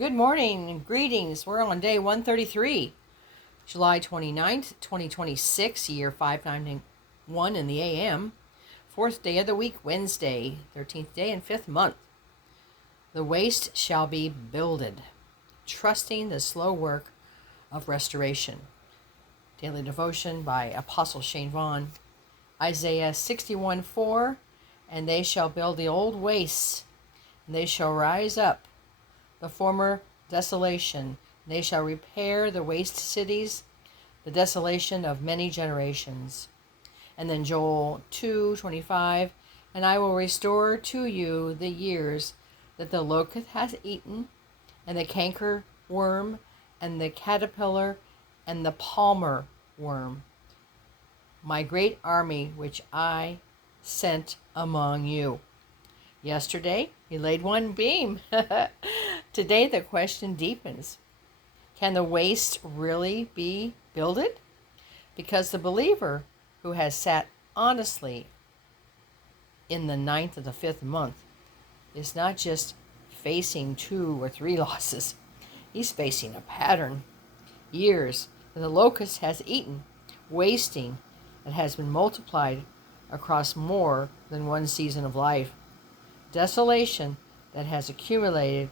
Good morning and greetings. We're on day 133, July 29th, 2026, year 591 in the AM. Fourth day of the week, Wednesday, 13th day and 5th month. The waste shall be builded, trusting the slow work of restoration. Daily devotion by Apostle Shane Vaughn. Isaiah 61:4, and they shall build the old wastes, and they shall rise up the former desolation. They shall repair the waste cities, the desolation of many generations. And then Joel 2:25, and I will restore to you the years that the locust hath eaten, and the canker worm, and the caterpillar, and the palmer worm, my great army which I sent among you. Yesterday, he laid one beam. Today, the question deepens. Can the waste really be builded? Because the believer who has sat honestly in the 9th of the 5th month is not just facing 2 or 3 losses. He's facing a pattern. Years that the locust has eaten, wasting that has been multiplied across more than one season of life. Desolation that has accumulated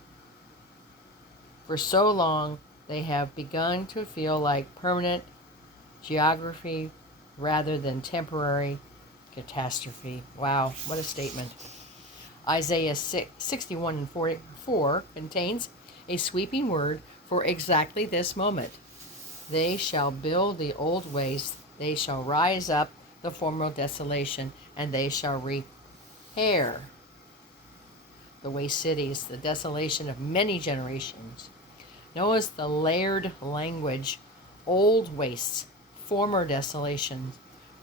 for so long they have begun to feel like permanent geography rather than temporary catastrophe. Wow, what a statement. Isaiah 61 and 44 contains a sweeping word for exactly this moment. They shall build the old waste, they shall rise up the former desolation, and they shall repair the waste cities, the desolation of many generations. Notice the layered language: old wastes, former desolations,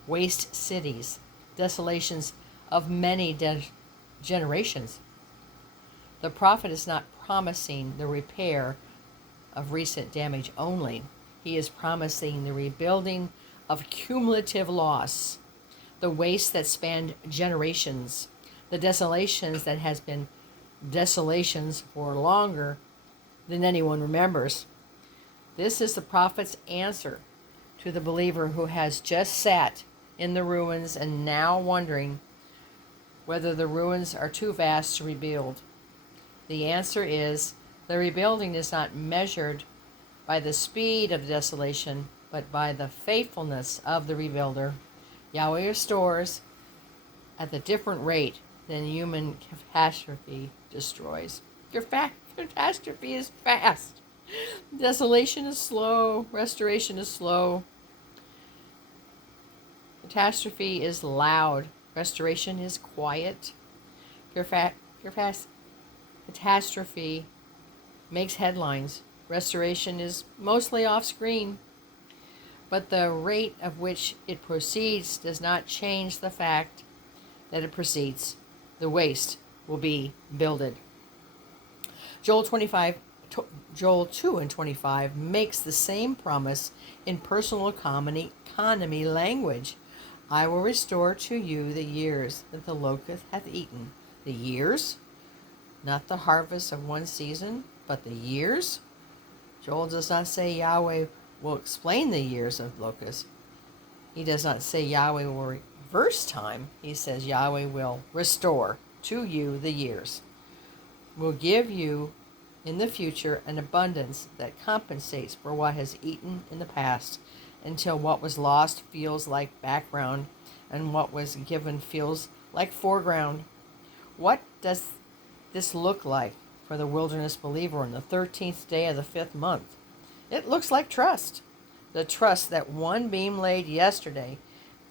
waste cities, desolations of many generations. The prophet is not promising the repair of recent damage only. He is promising the rebuilding of cumulative loss, the waste that spanned generations, the desolations that has been desolations for longer than anyone remembers. This is the prophet's answer to the believer who has just sat in the ruins and now wondering whether the ruins are too vast to rebuild. The answer is the rebuilding is not measured by the speed of desolation, but by the faithfulness of the rebuilder. Yahweh restores at a different rate than human catastrophe destroys. Your catastrophe is fast. Desolation is slow. Restoration is slow. Catastrophe is loud. Restoration is quiet. Your catastrophe makes headlines. Restoration is mostly off screen. But the rate of which it proceeds does not change the fact that it proceeds. The waste will be builded. Joel 2:25 makes the same promise in personal economy language. I will restore to you the years that the locust hath eaten. The years? Not the harvest of one season, but the years? Joel does not say Yahweh will explain the years of locusts. He does not say Yahweh will reverse time. He says Yahweh will restore to you the years. Will give you in the future an abundance that compensates for what has eaten in the past, until what was lost feels like background and what was given feels like foreground. What does this look like for the wilderness believer on the 13th day of the 5th month? It looks like trust. The trust that one beam laid yesterday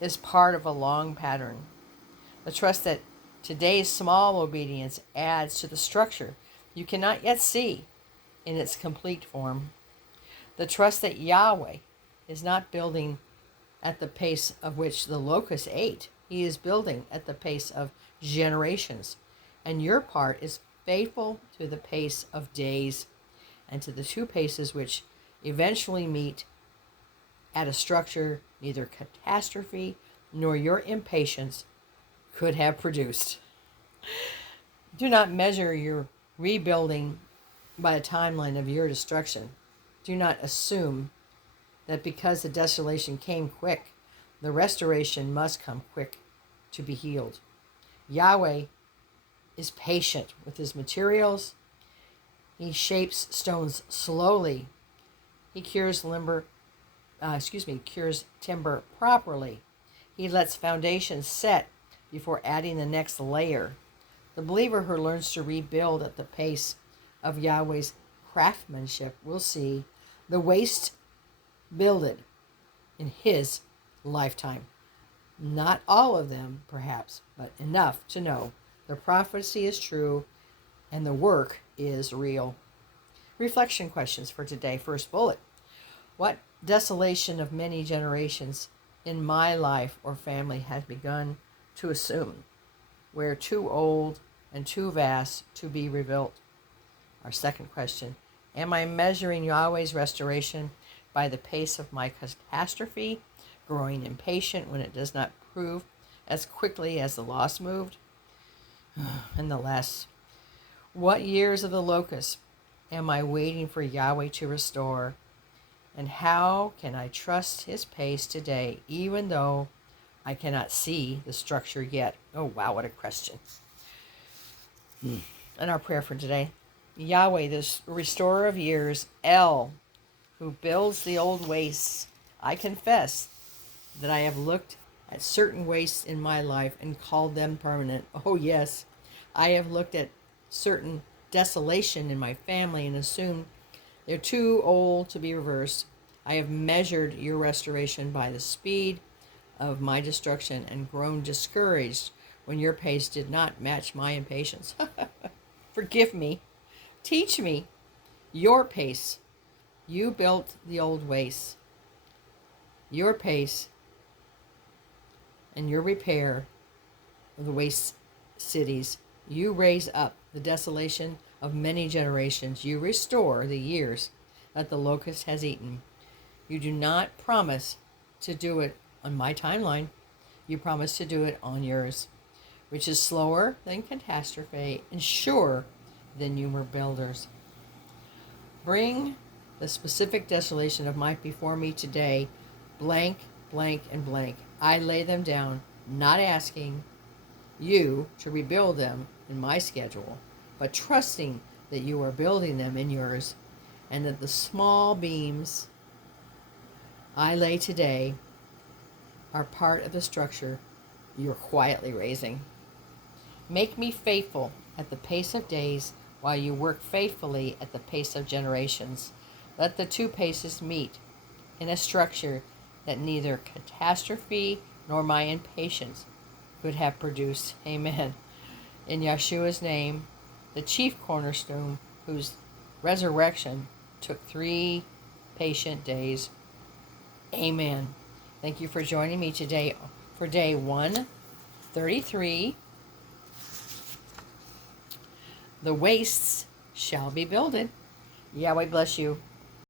is part of a long pattern. The trust that today's small obedience adds to the structure you cannot yet see in its complete form. The trust that Yahweh is not building at the pace of which the locust ate. He is building at the pace of generations. And your part is faithful to the pace of days and to the 2 paces which eventually meet at a structure neither catastrophe nor your impatience could have produced. Do not measure your rebuilding by a timeline of your destruction. Do not assume that because the desolation came quick, the restoration must come quick to be healed. Yahweh is patient with his materials. He shapes stones slowly. He cures timber properly. He lets foundations set before adding the next layer. The believer who learns to rebuild at the pace of Yahweh's craftsmanship will see the waste builded in his lifetime. Not all of them, perhaps, but enough to know the prophecy is true and the work is real. Reflection questions for today. First bullet. What desolation of many generations in my life or family has begun to assume we're too old and too vast to be rebuilt? Our second question. Am I measuring Yahweh's restoration by the pace of my catastrophe, growing impatient when it does not prove as quickly as the loss moved? And the last, what years of the locust am I waiting for Yahweh to restore? And how can I trust his pace today, even though I cannot see the structure yet? Oh, wow, what a question. And our prayer for today. Yahweh, the restorer of years, El, who builds the old wastes. I confess that I have looked at certain wastes in my life and called them permanent. Oh, yes. I have looked at certain desolation in my family and assumed they're too old to be reversed. I have measured your restoration by the speed of my destruction and grown discouraged when your pace did not match my impatience. Forgive me. Teach me your pace. You built the old wastes. Your pace and your repair of the waste cities. You raise up the desolation of many generations. You restore the years that the locust has eaten. You do not promise to do it on my timeline. You promise to do it on yours, which is slower than catastrophe and surer than you were builders. Bring the specific desolation of might before me today, blank, blank, and blank. I lay them down, not asking you to rebuild them in my schedule, but trusting that you are building them in yours, and that the small beams I lay today are part of the structure you're quietly raising. Make me faithful at the pace of days while you work faithfully at the pace of generations. Let the two paces meet in a structure that neither catastrophe nor my impatience could have produced. Amen. In Yeshua's name, the chief cornerstone, whose resurrection took 3 patient days. Amen. Thank you for joining me today for day 133. The wastes shall be builded. Yahweh bless you.